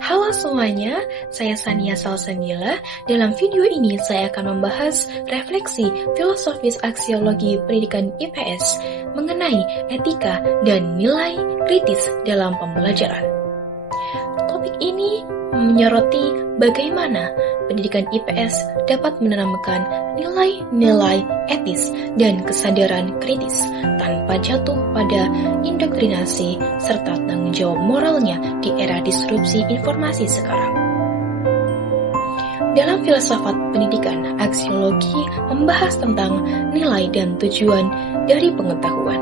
Halo semuanya, saya Sania Salsabila. Dalam video ini saya akan membahas refleksi filosofis aksiologi pendidikan IPS mengenai etika dan nilai kritis dalam pembelajaran. Topik ini menyoroti bagaimana pendidikan IPS dapat menanamkan nilai-nilai etis dan kesadaran kritis tanpa jatuh pada indoktrinasi serta tanggung jawab moralnya di era disrupsi informasi sekarang. Dalam filsafat pendidikan, aksiologi membahas tentang nilai dan tujuan dari pengetahuan.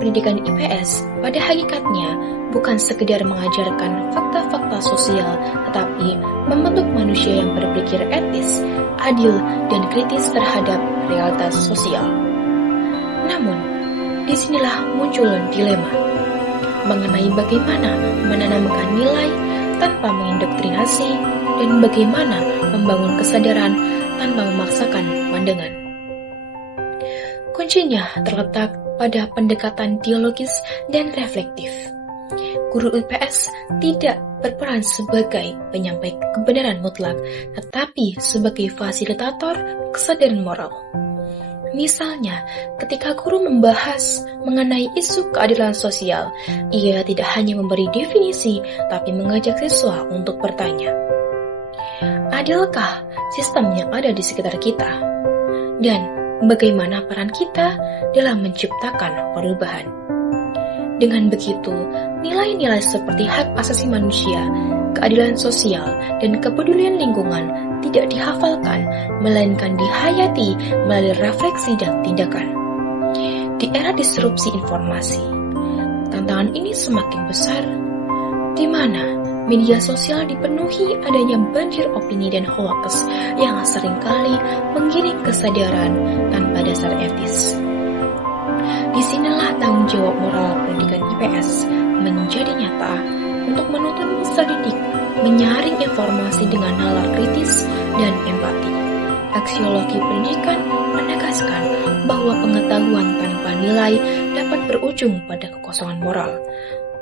Pendidikan IPS pada hakikatnya bukan sekedar mengajarkan fakta-fakta sosial, tetapi membentuk manusia yang berpikir etis, adil, dan kritis terhadap realitas sosial. Namun, disinilah muncul dilema mengenai bagaimana menanamkan nilai tanpa mengindoktrinasi dan bagaimana membangun kesadaran tanpa memaksakan pandangan. Kuncinya terletak pada pendekatan dialogis dan reflektif. Guru IPS tidak berperan sebagai penyampai kebenaran mutlak, tetapi sebagai fasilitator kesadaran moral. Misalnya, ketika guru membahas mengenai isu keadilan sosial, ia tidak hanya memberi definisi, tapi mengajak siswa untuk bertanya, adilkah sistem yang ada di sekitar kita? Dan bagaimana peran kita dalam menciptakan perubahan? Dengan begitu, nilai-nilai seperti hak asasi manusia, keadilan sosial, dan kepedulian lingkungan tidak dihafalkan, melainkan dihayati melalui refleksi dan tindakan. Di era disrupsi informasi, tantangan ini semakin besar, di mana media sosial dipenuhi adanya banjir opini dan hoaks yang seringkali menggiring kesadaran tanpa dasar etis. Disinilah tanggung jawab moral pendidikan IPS menjadi nyata untuk menuntun peserta didik menyaring informasi dengan nalar kritis dan empati. Aksiologi pendidikan menegaskan bahwa pengetahuan tanpa nilai dapat berujung pada kekosongan moral.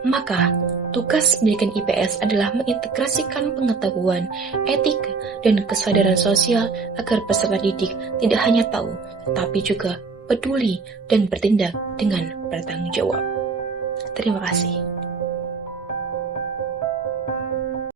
Maka, tugas pendidikan IPS adalah mengintegrasikan pengetahuan, etika, dan kesadaran sosial agar peserta didik tidak hanya tahu, tetapi juga peduli dan bertindak dengan bertanggung jawab. Terima kasih.